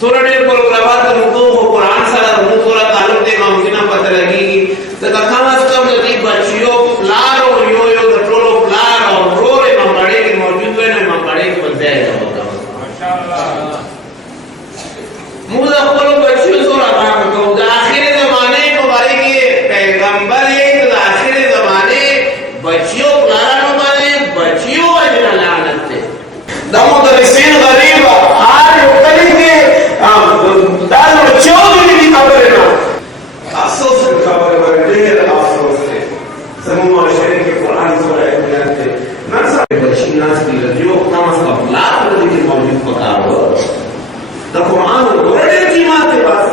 थोड़ा देर प्रोग्राम तो कुरान सारा थोड़ा ताल्लुक दे मुमकिन पता लगेगी तो कम से कम यदि बच्चियों प्लार और यो टोलो प्लार और रो रे मंगड़े के मौजूद है ना मंगड़े के बंदे है माशाअल्लाह मुझे बोलो बच्चियों सोरा काम को आखिरी जमाने को बारे के पैगंबर है तो आखिरी जमाने बच्चियों प्लार नो माने बच्चियों अजर लानत थे दमो दरसीन गरीब आज कली के दाल बच्चों की खबर है ना अफसोस की खबर है ढेर अफसोस है समूह माशरे के कुरान सूरह बयान थे ना सारे बच्ची नाच की जो तमस का लाख की मौजूद पता हो तो कुरान बड़े की बात है बस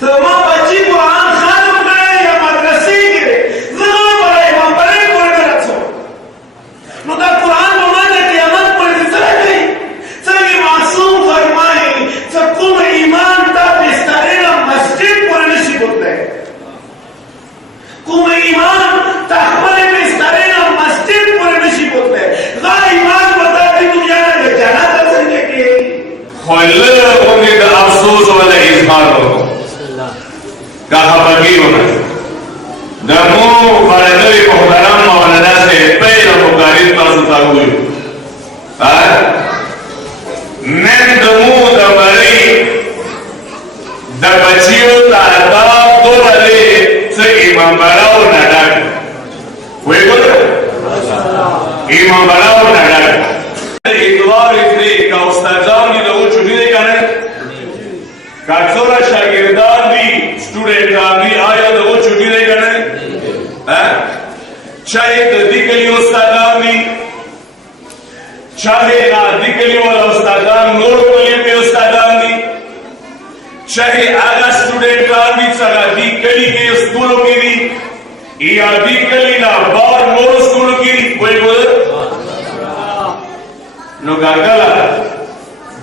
तो मां बच्ची कुरान खान करे या मदरसे के जरूर पढ़े मां बड़े पढ़ कर रखो नो दा कुरान माने क़यामत पर जिसरा गई सही मासूम फरमाए सबको ईमान ता बिस्तरेला मस्जिद पर नसीब होता है कुम ईमान ता हमारे बिस्तरेला मस्जिद पर नसीब होता है गा ईमान बता दी दुनिया में जाना कर सके के खल्ले उन्हें दा अफसोस वाला इजहार हो का खबरगी होना दमो फरदरी मुहतरम मौलाना से पहले मुकारिन तासुता हुई नन दमो दमरी द बच्चियों ताता दो वाले से इमाम बराओ नाडक हुए बोल इमाम बराओ नाडक इतवार इतने का उस्तादान की लोगों छुट्टी दे करने काटसोरा शागिर्दान भी स्टूडेंट भी आया लोगों छुट्टी दे करने चाहे दिकली उस्तादान भी चाहे ना दिकली वाला उस्तादान नोट वाले पे उस्तादान भी चाहे आगा स्टूडेंट भी सगा दिकली के स्कूलों की भी या दिकली ना बार नोट स्कूलों की कोई बोल नुगागला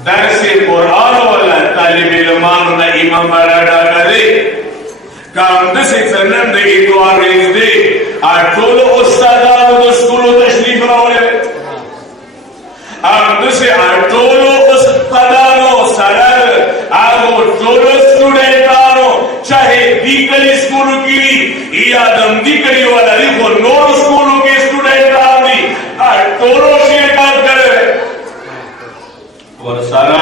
दरसे कुरान वाला तालिब इल्मान ना इमाम बराड़ा करे काम दसे सनन दे इतवार रेज दे आठोलो उस्तादान तो स्कूलों तशरीफ लाओले दसे आठोलो उस्तादानो सरल आगो टोलो स्टूडेंट आनो चाहे दिकली स्कूल की या दम दिकली वाला लिखो नोट स्कूल के स्टूडेंट आनी आठोलो शिरकत करे और सारा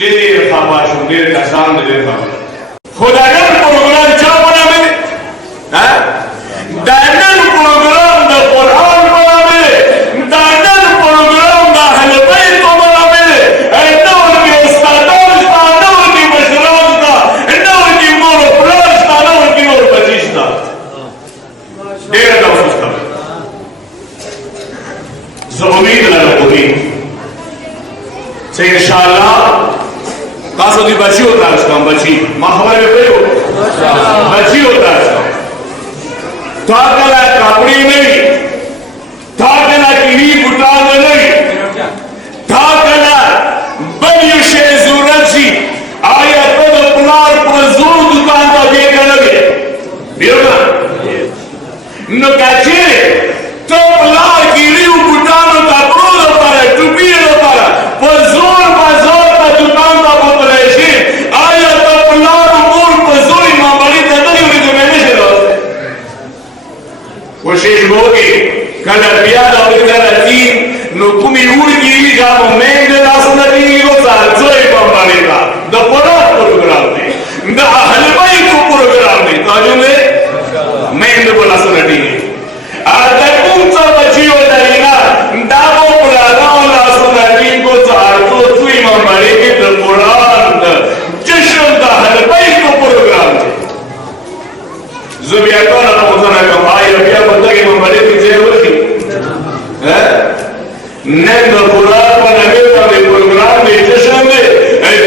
देर खाबाश देर का शाम देर का खुदागर प्रोग्राम क्या बना मेरे डायनल प्रोग्राम द कुरान बना मेरे डायनल प्रोग्राम द हलवाई को बना मेरे ऐसा उनके उस्तादान ऐसा उनकी मशराब था ऐसा उनकी मोर प्लास था ना उनकी मोर बचिश था देर का उसका ज़मीन लगा होगी से इंशाअल्लाह कासो दी बची होता है उसका बची माहौल में कोई बची होता है उसका थाकला कपड़ी नहीं थाकला किनी बुटा नहीं थाकला बड़ी शे जरूरत सी आया तो पुलार पर जोर दुकान का बेच लगे बिरना न काचे तो पुलार किनी बुटा नो कपड़ो पर टुपी नो पर जोर बाजार का दुकान का पॉपुलेशन आया तो पुलार मोर पर जोर मां बड़ी तगड़ी हुई जो मैंने से कोशिश होगी कला पियादा और इधर तीन नो कुमी उड़ की जाओ मैं दे रास्ता नहीं को साथ जोई बम्बाने का द प्रोग्राम दे द हलवाई को प्रोग्राम दे तो आज में मैं दे बोला सुना दी आज तुम सब बची हो जाएगा दावो पुराना वाला सुना दी को साथ तो तुई बम्बाने के द कुरान जश्न द हलवाई को प्रोग्राम दे ज़ुबिया तो ना पहुंचना कम आई रबिया बंदा के बम्बाने की जरूरत थी नंद कुरान पर नबी का प्रोग्राम में जश्न में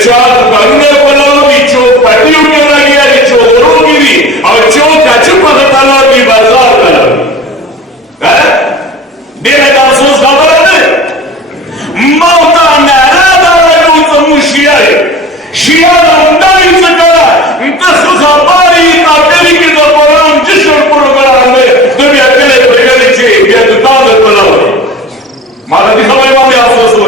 चार बंदे बनाओगी चौक पट्टी उठने लगी है चौरों की भी और चौक का चुप बताना भी बाजार करा मेरे का अफसोस खबर है मौता नारादा रखो तो मुशिया शिया उंडा ही सकला दस खबरी का तेरी के तो प्रोग्राम जिसको प्रोग्राम में दुनिया के लिए बगैर चाहिए ये दुकान बनाओ मारा दिखावे में अफसोस हो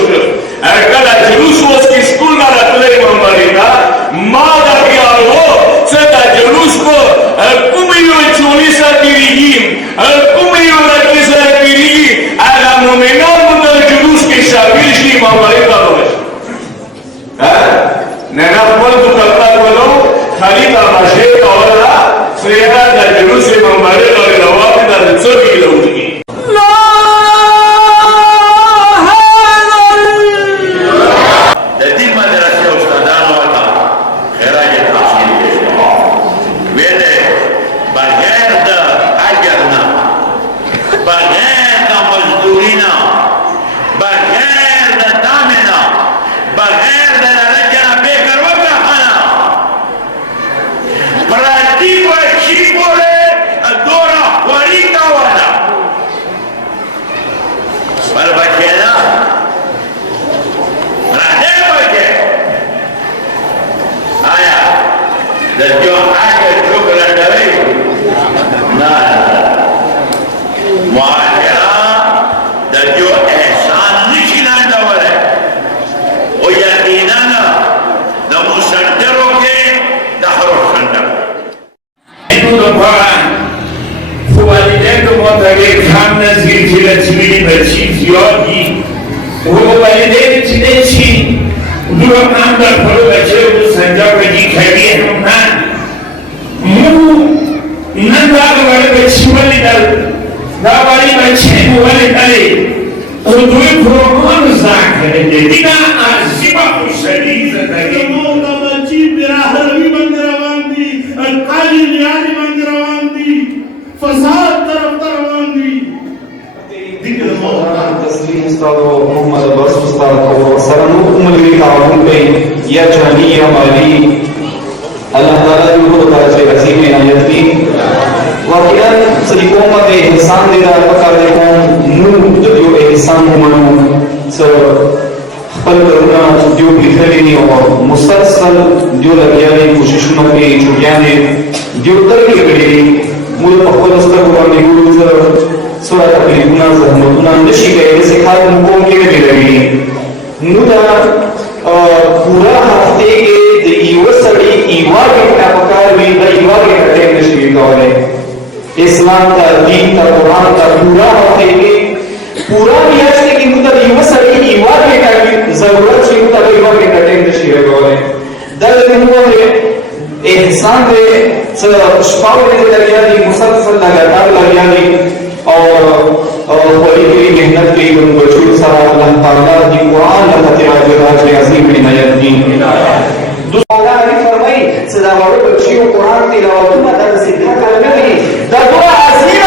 بچی زیاد دی وہ والدین چیزیں چی دو کام در پھلو بچے وہ سنجا بجی کھڑی ہے ہم نا مو ننداغ والے بچی والی در دا والی بچے والی دلے وہ دوئی پروگرام زاک کریں گے دینا عظیمہ خوشحالی زندگی مولا بچی براہروی بند روان دی قالی نیاری بند روان دی فساد طرف روان دی ذکر مولا تسلیم استادو محمد عباس استاد کو سلام علیکم تعاون پہ یا جانی یا مالی اللہ تعالی جو کو درجے عظیم عنایت کی واقعا سری قوم تے احسان دے رہا پکار دے قوم نو جو احسان منو سر خپل کرنا جو بخلی اور مسلسل جو لگیانے کوششوں کے چھٹیاں جو ترقی کری مول خپل استاد کو باندې ګورو سورہ تقریبنا زحمتنا نشی گئے جیسے خاص مقوم کے لئے لگی نو دا پورا ہفتے کے دیو سڑی ایوہ کے اپکار بھی دا ایوہ کے کٹے نشی گئے اسلام کا دین کا قرآن کا پورا ہفتے کے پورا بیاشتے کی نو دا دیو سڑی ایوہ کے کٹے ضرورت چیو تا ایوہ کے کٹے نشی گئے دا لیکن ہوا ہے احسان دے شپاو دے دریا دی مسلسل لگاتار لگیا دی اور بڑی بڑی محنت کی ان بچوں سارا اللہ تعالیٰ کی قرآن لفترہ جراج عظیم عنایت کی دوسرا اللہ نے فرمائی صدا بڑے بچیوں قرآن تلاوتنا در سکھا کرنے کی در دعا عظیم